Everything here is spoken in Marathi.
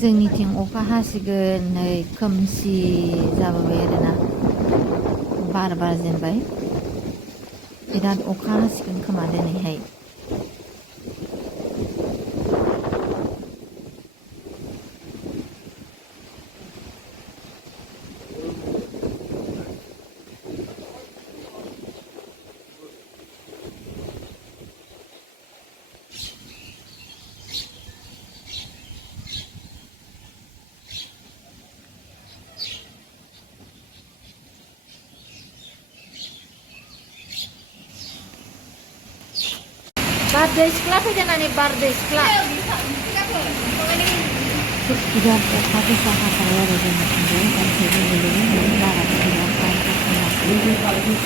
जोंनिथिं अखा हासिगोन नै खोमसि जाबोबाय आरोना बार बारजेनबाय बिराद अखा हासिगोन खोमा दिनैहाय बारदै सिख्ला फैदोंनानै बारदै सिख्ला बिराद अखा गोसा हाथारो आरो जोंनिथिंजाय अन्थाइ गोलैयो बारा बिराद बार बारदों